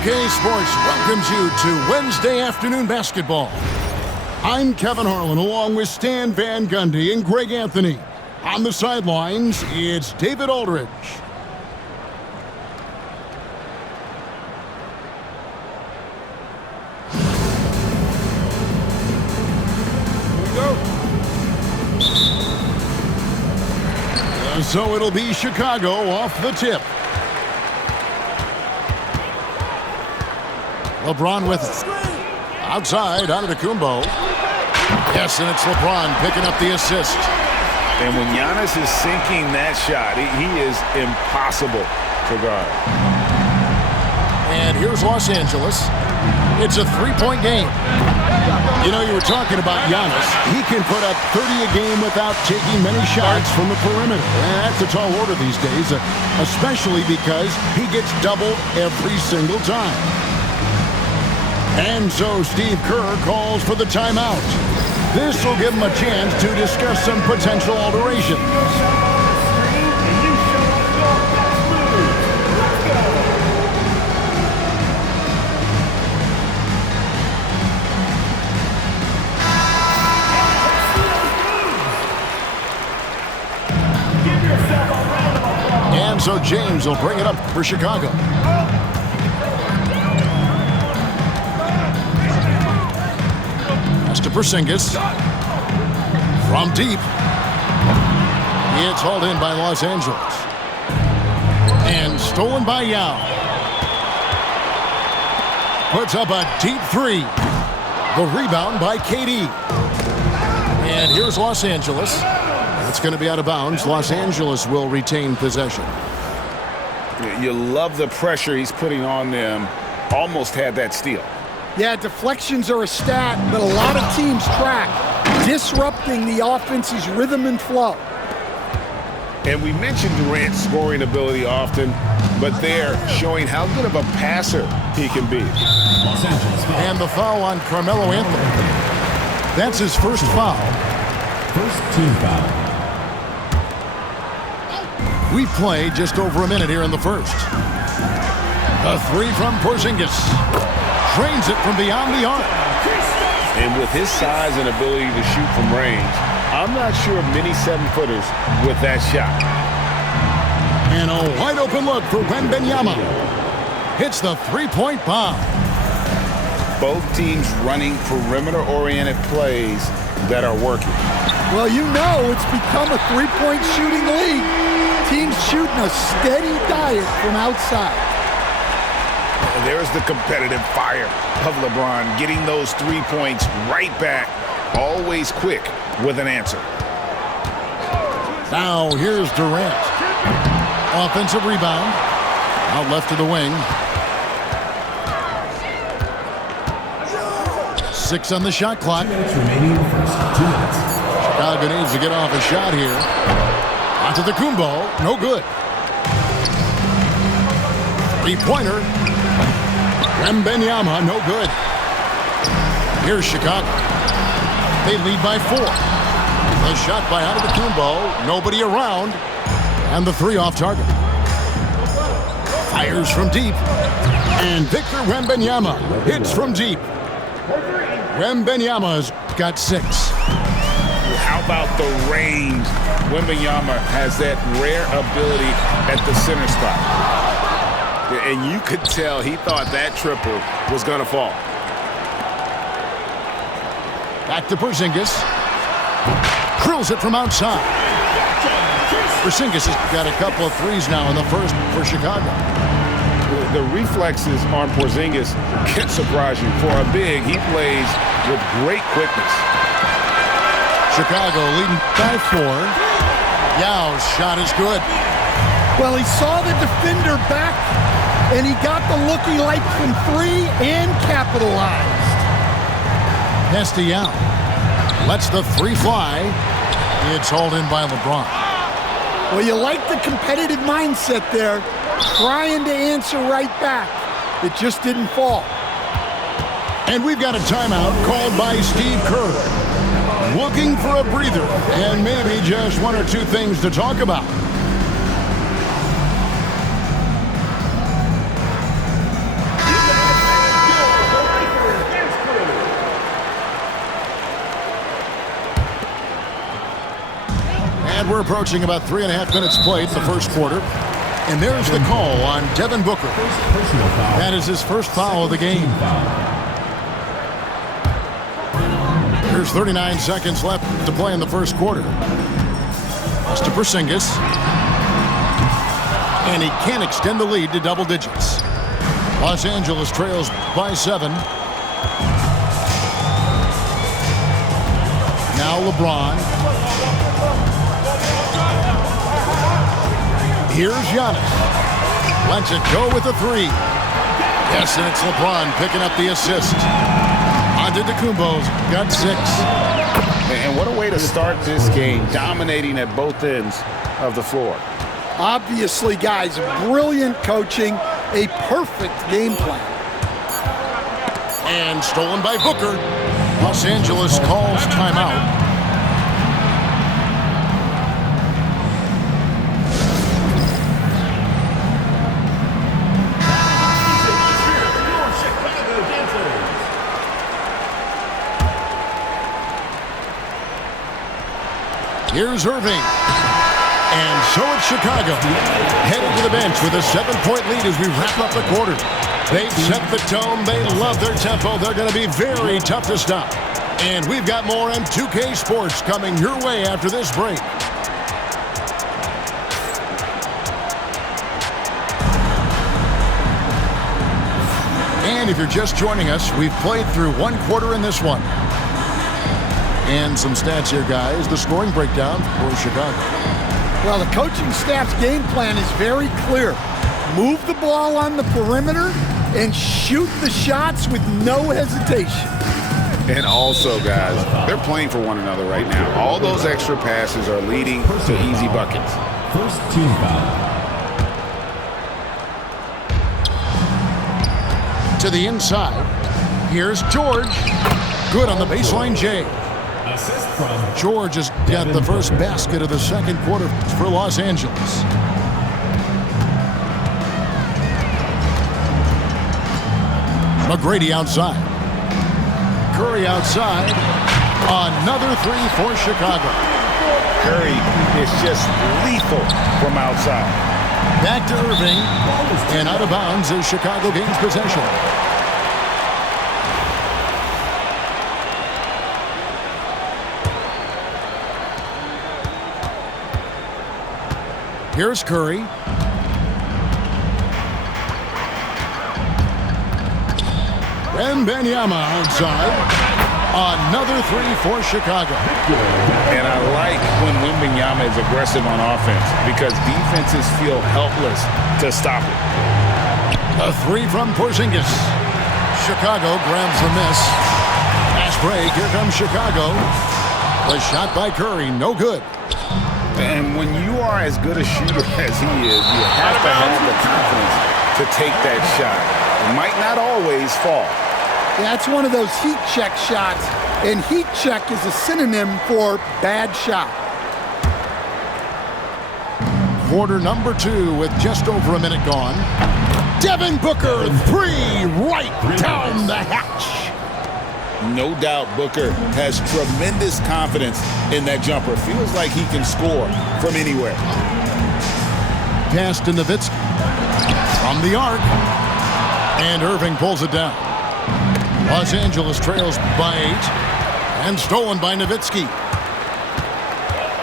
2K Sports welcomes you to Wednesday afternoon basketball. I'm Kevin Harlan along with Stan Van Gundy and Greg Anthony. On the sidelines, it's David Aldridge. So it'll be Chicago off the tip. LeBron with it. Outside, Antetokounmpo. Yes, and it's LeBron picking up the assist. And when Giannis is sinking that shot, he is impossible to guard. And here's Los Angeles. It's a three-point game. You know, you were talking about Giannis. He can put up 30 a game without taking many shots from the perimeter. And that's a tall order these days, especially because he gets doubled every single time. And so Steve Kerr calls for the timeout. This will give him a chance to discuss some potential alterations. And so James will bring it up for Chicago. To Porzingis from deep. It's hauled in by Los Angeles and stolen by Yao. Puts up a deep three. The rebound by KD. And here's Los Angeles. It's going to be out of bounds. Los Angeles will retain possession. You love the pressure he's putting on them. Almost had that steal. Yeah, deflections are a stat that a lot of teams track, disrupting the offense's rhythm and flow. And we mentioned Durant's scoring ability often, but they're showing how you of a passer he can be. And the foul on Carmelo Anthony. That's his first foul. First team foul. We play just over a minute here in the first. A three from Porzingis. Drains it from beyond the arc. And with his size and ability to shoot from range, I'm not sure of many seven-footers with that shot. And a wide-open look for Wembanyama. Hits the three-point bomb. Both teams running perimeter-oriented plays that are working. Well, you know it's become a three-point shooting league. Teams shooting a steady diet from outside. There's the competitive fire of LeBron, getting those 3 points right back, always quick with an answer. Now here's Durant. Offensive rebound. Out left of the wing. 6 on the shot clock. 2 minutes remaining in the first. 2 minutes. Chicago needs to get off a shot here. Antetokounmpo, no good. Three-pointer. Wembanyama, no good. Here's Chicago. They lead by 4. The shot by Antetokounmpo, nobody around, and the three off target. Fires from deep, and Victor Wembanyama hits from deep. Wembanyama's got 6. How about the range? Wembanyama has that rare ability at the center spot. And you could tell he thought that triple was going to fall. Back to Porzingis. Drills it from outside. Porzingis has got a couple of threes now in the first for Chicago. The reflexes on Porzingis can surprise you. For a big, he plays with great quickness. Chicago leading by 4. Yao's shot is good. Well, he saw the defender back, and he got the look he liked from 3 and capitalized. Pass to Yao. Lets the 3 fly. It's hauled in by LeBron. Well, you like the competitive mindset there, trying to answer right back. It just didn't fall. And we've got a timeout called by Steve Kerr. Looking for a breather and maybe just 1 or 2 things to talk about. we're approaching about 3.5 minutes played in the first quarter. And there's the call on Devin Booker. That is his first foul of the game. There's 39 seconds left to play in the first quarter. That's to Porzingis. And he can't extend the lead to double digits. Los Angeles trails by 7. Now LeBron. Here's Giannis. Lets it go with a 3. Yes, and it's LeBron picking up the assist. Antetokounmpo's got 6. And what a way to start this game, dominating at both ends of the floor. Obviously, guys, brilliant coaching, a perfect game plan. And stolen by Booker. Los Angeles calls timeout. Here's Irving. And so it's Chicago. Headed to the bench with a 7-point lead as we wrap up the quarter. They've set the tone. They love their tempo. They're going to be very tough to stop. And we've got more M2K Sports coming your way after this break. And if you're just joining us, we've played through one quarter in this one. And some stats here, guys. The scoring breakdown for Chicago. Well, the coaching staff's game plan is very clear. Move the ball on the perimeter and shoot the shots with no hesitation. And also, guys, they're playing for one another right now. All those extra passes are leading to easy buckets. First team foul. To the inside. Here's George. Good on the baseline, Jay. Assist from George has got the first basket of the second quarter for Los Angeles. McGrady outside. Curry outside. Another 3 for Chicago. Curry is just lethal from outside. Back to Irving. And out of bounds as Chicago gains possession. Here's Curry. Wembanyama outside. Another 3 for Chicago. And I like when Wembanyama is aggressive on offense because defenses feel helpless to stop it. A 3 from Porzingis. Chicago grabs the miss. Pass break. Here comes Chicago. The shot by Curry. No good. And when you are as good a shooter as he is, you have to have the confidence to take that shot. It might not always fall. That's one of those heat check shots, and heat check is a synonym for bad shot. Quarter number 2 with just over a minute gone. Devin Booker, 3 right down the hatch. No doubt Booker has tremendous confidence in that jumper. Feels like he can score from anywhere. Pass to Nowitzki. From the arc. And Irving pulls it down. Los Angeles trails by 8. And stolen by Nowitzki.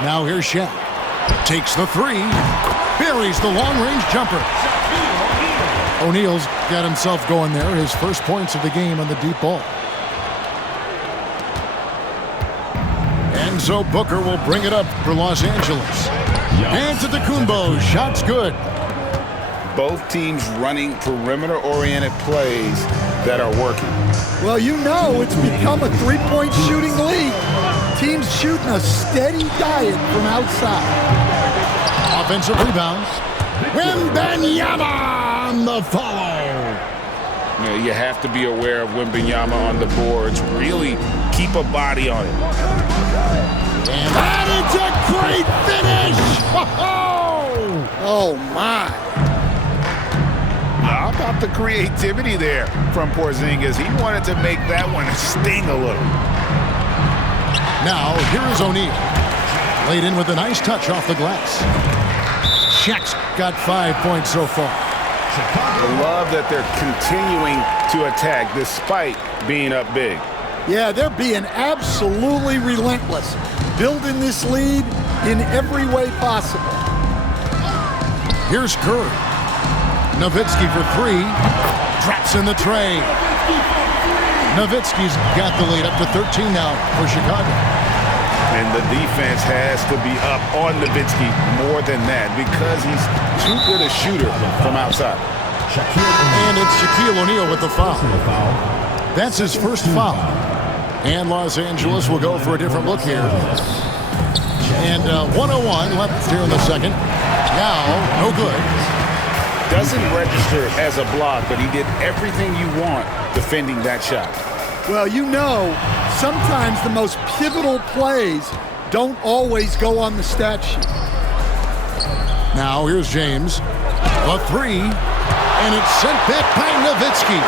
Now here's Shaq. Takes the 3. Buries the long-range jumper. O'Neal's got himself going there. His first points of the game on the deep ball. And so Booker will bring it up for Los Angeles. Antetokounmpo, shot's good. Both teams running perimeter-oriented plays that are working. Well, you know it's become a 3-point shooting league. Teams shooting a steady diet from outside. Offensive rebounds. Wembanyama on the follow. You know, you have to be aware of Wembanyama on the boards. Really keep a body on it. And that is a great finish! Oh, my. How about the creativity there from Porzingis? He wanted to make that one sting a little. Now, here is O'Neal. Laid in with a nice touch off the glass. Shaq's got 5 points so far. I love that they're continuing to attack despite being up big. Yeah, they're being absolutely relentless, building this lead in every way possible. Here's Curry. Nowitzki for 3. Drops in the tray. Nowitzki's got the lead up to 13 now for Chicago. And the defense has to be up on Nowitzki more than that because he's too good a shooter from outside. And it's Shaquille O'Neal with the foul. That's his first foul. And Los Angeles will go for a different look here. And 1:01 left here in the second. Now, no good. Doesn't register as a block, but he did everything you want defending that shot. Well, you know, sometimes the most pivotal plays don't always go on the stat sheet. Now here's James. A 3, and it's sent back by Nowitzki.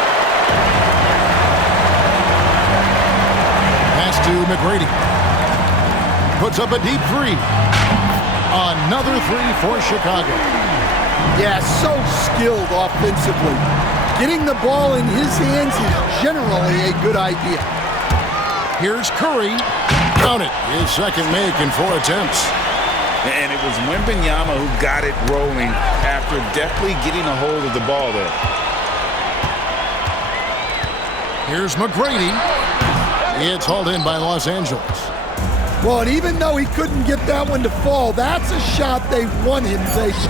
Pass to McGrady. Puts up a deep 3. Another 3 for Chicago. Yeah, so skilled offensively. Getting the ball in his hands is generally a good idea. Here's Curry. Count it. His second make in 4 attempts. And it was Wembanyama who got it rolling after deftly getting a hold of the ball there. Here's McGrady. It's hauled in by Los Angeles. Well, and even though he couldn't get that one to fall, that's a shot they want him taking.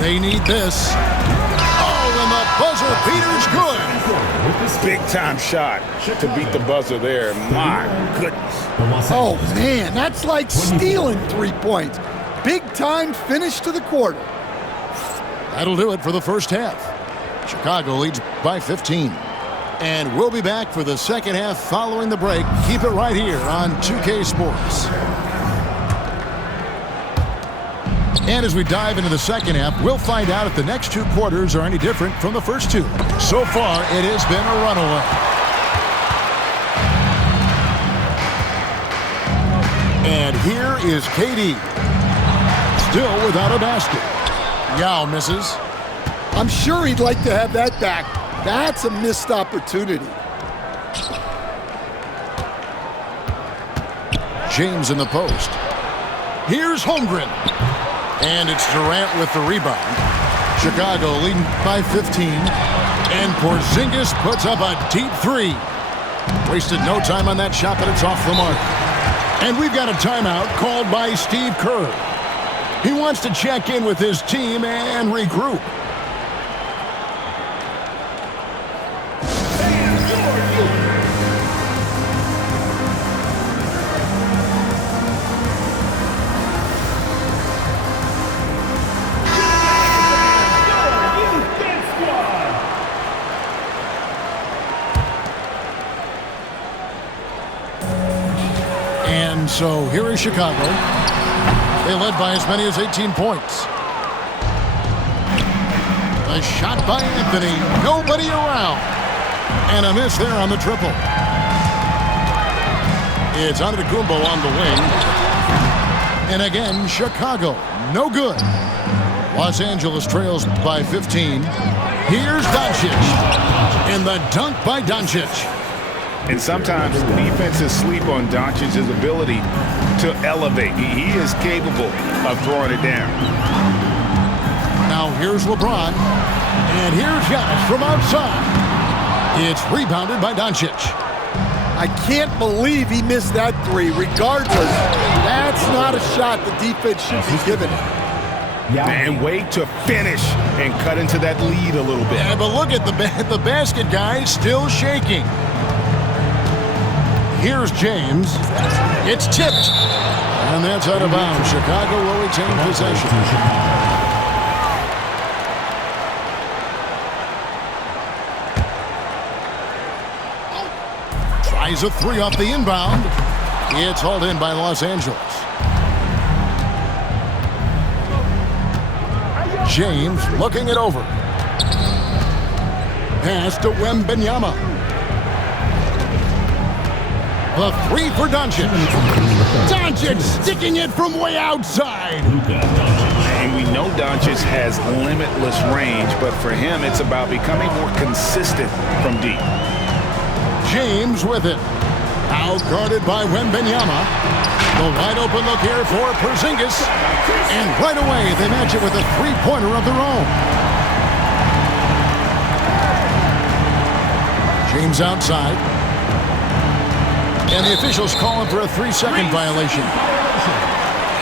They need this. Oh, and the buzzer beater's good. Big-time shot to beat the buzzer there. My goodness. Oh, man, that's like stealing 3 points. Big-time finish to the quarter. That'll do it for the first half. Chicago leads by 15. And we'll be back for the second half following the break. Keep it right here on 2K Sports. And as we dive into the second half, we'll find out if the next 2 quarters are any different from the first 2. So far, it has been a runaway. And here is KD. Still without a basket. Yao misses. I'm sure he'd like to have that back. That's a missed opportunity. James in the post. Here's Holmgren. And it's Durant with the rebound. Chicago leading by 15. And Porzingis puts up a deep 3. Wasted no time on that shot, but it's off the mark. And we've got a timeout called by Steve Kerr. He wants to check in with his team and regroup. So here is Chicago. They led by as many as 18 points. A shot by Anthony. Nobody around. And a miss there on the triple. It's Antetokounmpo on the wing. And again, Chicago. No good. Los Angeles trails by 15. Here's Doncic. And the dunk by Doncic. And sometimes defenses sleep on Doncic's ability to elevate. He is capable of throwing it down. Now here's LeBron. And here's Giannis from outside. It's rebounded by Doncic. I can't believe he missed that 3. Regardless, that's not a shot the defense should be giving him. And wait to finish and cut into that lead a little bit. Yeah, but look at the basket guy still shaking. Here's James. It's tipped. And that's out of bounds. Chicago will retain possession. Tries a 3 off the inbound. It's hauled in by Los Angeles. James looking it over. Pass to Wembanyama. The 3 for Doncic. Doncic sticking it from way outside. And we know Doncic has limitless range, but for him, it's about becoming more consistent from deep. James with it. Out guarded by Wembanyama. The wide open look here for Porzingis. And right away, they match it with a three-pointer of their own. James outside. And the officials calling for a 3-second violation.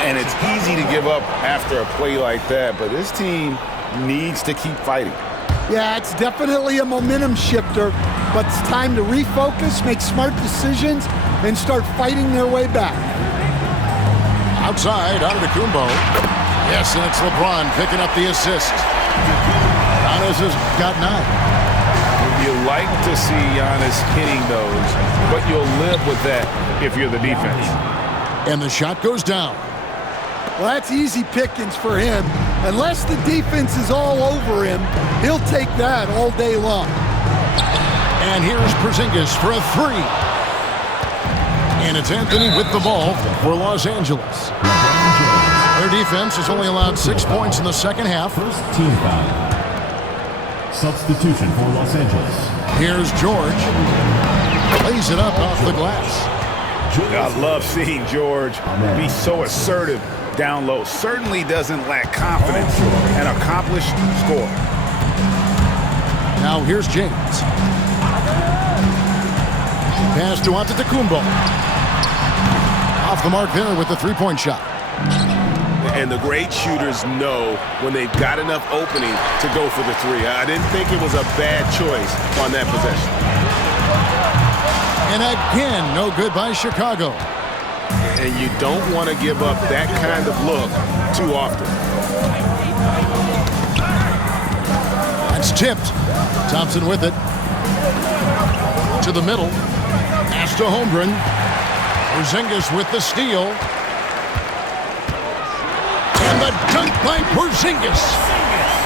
And it's easy to give up after a play like that, but this team needs to keep fighting. Yeah, it's definitely a momentum shifter, but it's time to refocus, make smart decisions, and start fighting their way back. Outside, out of the Kumbo. Yes, and it's LeBron picking up the assist. Giannis has got 9. You like to see Giannis hitting those, but you'll live with that if you're the defense. And the shot goes down. Well, that's easy pickings for him. Unless the defense is all over him, he'll take that all day long. And here's Porzingis for a 3. And it's Anthony with the ball for Los Angeles. Their defense has only allowed 6 points in the second half. First team foul. Substitution for Los Angeles. Here's George. Lays it up off the glass. I love seeing George be so assertive down low. Certainly doesn't lack confidence. An accomplished scorer. Now here's James. Pass to Antetokounmpo. Off the mark there with the three-point shot. And the great shooters know when they've got enough opening to go for the 3. I didn't think it was a bad choice on that possession. And again, no good by Chicago. And you don't want to give up that kind of look too often. That's tipped. Thompson with it. To the middle. Pass to Holmgren. Porzingis with the steal. And the dunk by Porzingis.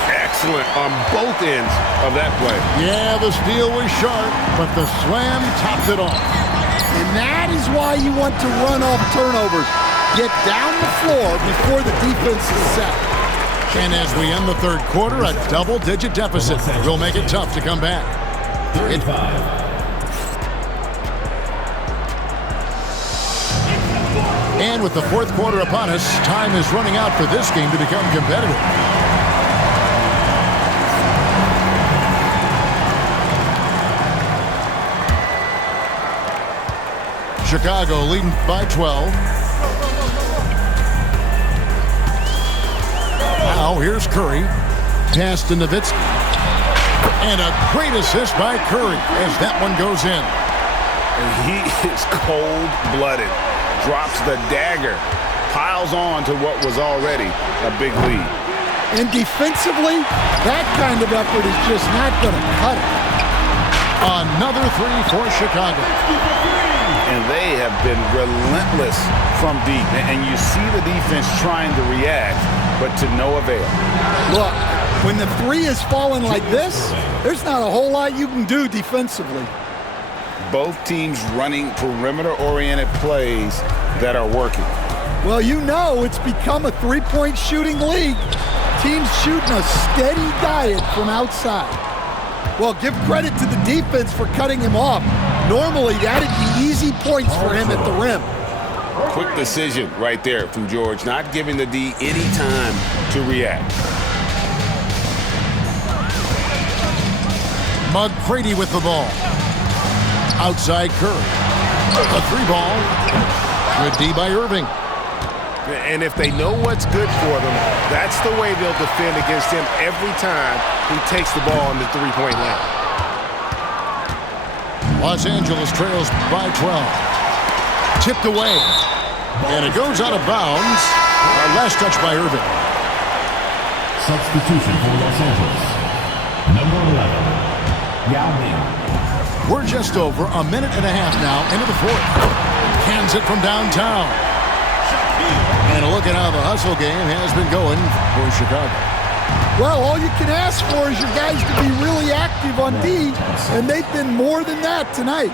Excellent on both ends of that play. Yeah, the steal was sharp, but the slam topped it off. And that is why you want to run off turnovers. Get down the floor before the defense is set. And as we end the third quarter, a double-digit deficit will make it tough to come back. 35. And with the fourth quarter upon us, time is running out for this game to become competitive. Chicago leading by 12. Now here's Curry. Pass to Nowitzki. And a great assist by Curry as that one goes in. And he is cold-blooded. Drops the dagger. Piles on to what was already a big lead. And defensively, that kind of effort is just not going to cut it. Another 3 for Chicago. And they have been relentless from deep. And you see the defense trying to react, but to no avail. Look, when the 3 is falling like this, there's not a whole lot you can do defensively. Both teams running perimeter-oriented plays that are working. Well, you know it's become a three-point shooting league. Teams shooting a steady diet from outside. Well, give credit to the defense for cutting him off. Normally, that'd be easy points for him at the rim. Quick decision right there from George, not giving the D any time to react. McGrady with the ball. Outside Curry. A 3-ball. Good D by Irving. And if they know what's good for them, that's the way they'll defend against him every time he takes the ball in the three-point line. Los Angeles trails by 12. Tipped away. And it goes out of bounds. Last touch by Irving. Substitution for Los Angeles. Number 11, Yao Ming. We're just over a minute and a half now into the fourth. Cans it from downtown. And a look at how the hustle game has been going for Chicago. Well, all you can ask for is your guys to be really active on D, and they've been more than that tonight.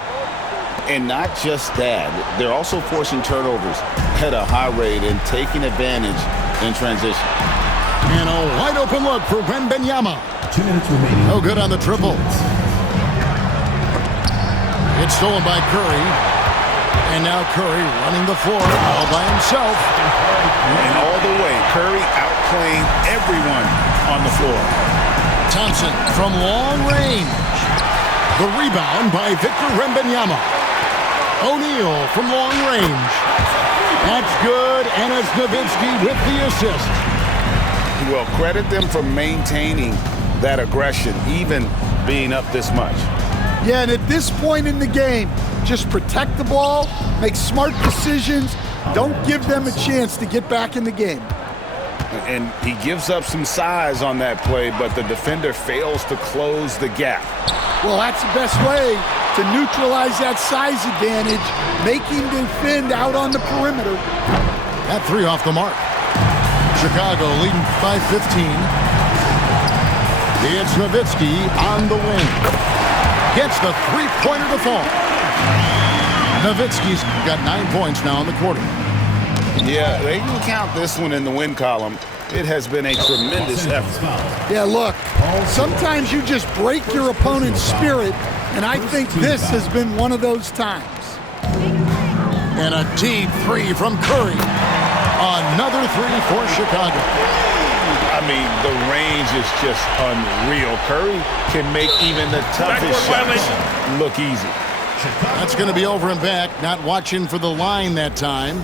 And not just that, they're also forcing turnovers at a high rate and taking advantage in transition. And a wide open look for Wembanyama. 2 minutes remaining. No good on the triple. It's stolen by Curry. And now Curry running the floor all by himself. And all the way, Curry outplaying everyone on the floor. Thompson from long range. The rebound by Victor Wembanyama. O'Neal from long range. That's good, and it's Nowitzki with the assist. Well, credit them for maintaining that aggression, even being up this much. Yeah, and at this point in the game, just protect the ball, make smart decisions, don't give them a chance to get back in the game. And he gives up some size on that play, but the defender fails to close the gap. Well, that's the best way to neutralize that size advantage, making defend out on the perimeter. That three off the mark. Chicago leading by 15. It's Nowitzki on the wing. Gets the three-pointer to fall. Nowitzki's got 9 points now in the quarter. Yeah, they can count this one in the win column. It has been a tremendous effort. Yeah, look, sometimes you just break your opponent's spirit, and I think this has been one of those times. And a deep three from Curry. Another three for Chicago. I mean, the range is just unreal. Curry can make even the toughest shots look easy. That's going to be over and back. Not watching for the line that time.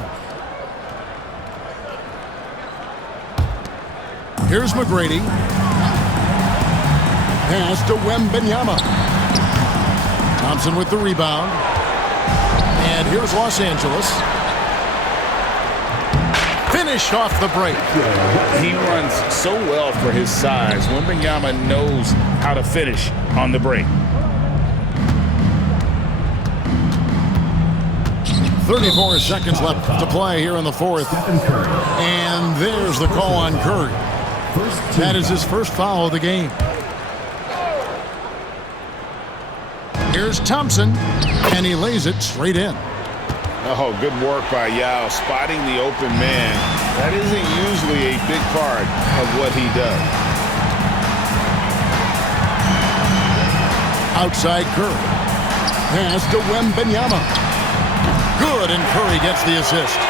Here's McGrady. Pass to Wembanyama. Thompson with the rebound. And here's Los Angeles. Finished off the break. He runs so well for his size. Wembanyama knows how to finish on the break. 34 seconds left to play here in the fourth. And there's the call on Curry. That is his first foul of the game. Here's Thompson, and he lays it straight in. Oh, good work by Yao, spotting the open man. That isn't usually a big part of what he does. Outside Curry. Pass to Wembanyama. Good, and Curry gets the assist.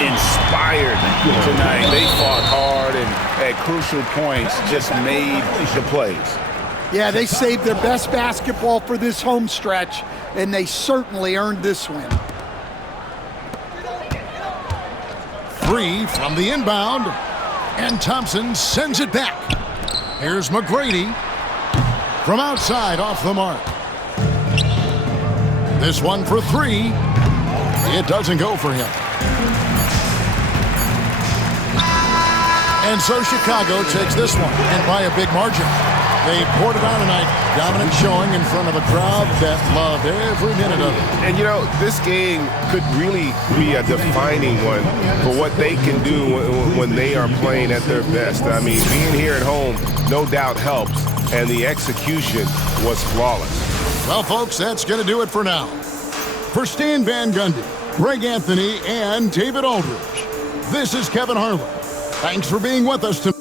Inspired tonight. They fought hard and at crucial points just made the plays. Yeah, they saved their best basketball for this home stretch, and they certainly earned this win. Three from the inbound, and Thompson sends it back. Here's McGrady from outside off the mark. This one for three. It doesn't go for him. And so Chicago takes this one, and by a big margin. They poured it on tonight. Dominant showing in front of a crowd that loved every minute of it. And, you know, this game could really be a defining one for what they can do when they are playing at their best. I mean, being here at home no doubt helps, and the execution was flawless. Well, folks, that's going to do it for now. For Stan Van Gundy, Greg Anthony, and David Aldridge, this is Kevin Harlan. Thanks for being with us tonight.